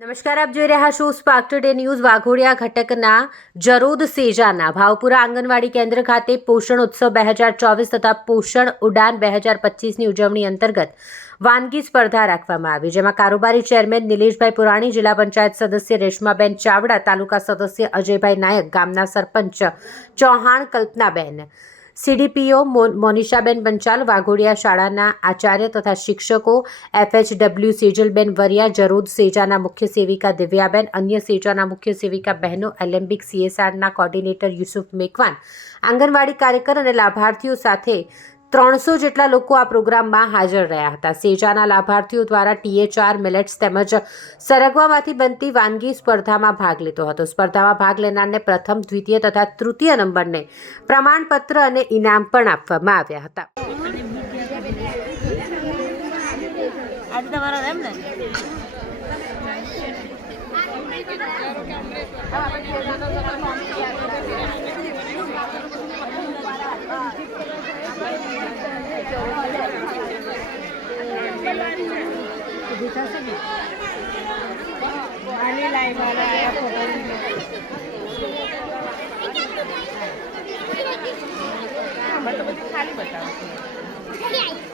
નમસ્કાર, આપ જોઈ રહ્યા છો સ્પાર્ક ટુડે ન્યૂઝ. વાઘોડિયા ઘટકના જરોદ સેજાના ભાવપુરા આંગણવાડી કેન્દ્ર ખાતે પોષણ ઉત્સવ 2024 તથા પોષણ ઉડાન 2025ની ઉજવણી અંતર્ગત વાનગી સ્પર્ધા રાખવામાં આવી, જેમાં કારોબારી ચેરમેન નિલેશભાઈ પુરાણી, જિલ્લા પંચાયત સદસ્ય રેશમાબેન ચાવડા, તાલુકા સદસ્ય અજયભાઈ નાયક, ગામના સરપંચ ચૌહાણ કલ્પનાબેન, સીડીપીઓ મોનિશાબેન પંચાલ, વાઘોડિયા શાળાના આચાર્ય તથા શિક્ષકો, FHW સેજલબેન વરિયા, જરોદ સેજાના મુખ્ય સેવિકા દિવ્યાબેન, અન્ય સેજાના મુખ્ય સેવિકા બહેનો, એલેમ્બિક CSRના કોર્ડિનેટર યુસુફ મેકવાન, આંગણવાડી કાર્યકર અને લાભાર્થીઓ સાથે 300 જેટલા લોકો આ પ્રોગ્રામમાં હાજર રહ્યા હતા. સેજાના લાભાર્થીઓ દ્વારા THR મિલેટ્સ તેમજ સરગવામાંથી બનતી વાનગી સ્પર્ધામાં ભાગ લીધો હતો. સ્પર્ધામાં ભાગ લેનારને પ્રથમ, દ્વિતીય તથા તૃતીય નંબરને પ્રમાણપત્ર અને ઇનામ પણ આપવામાં આવ્યા હતા. खाली बताओ।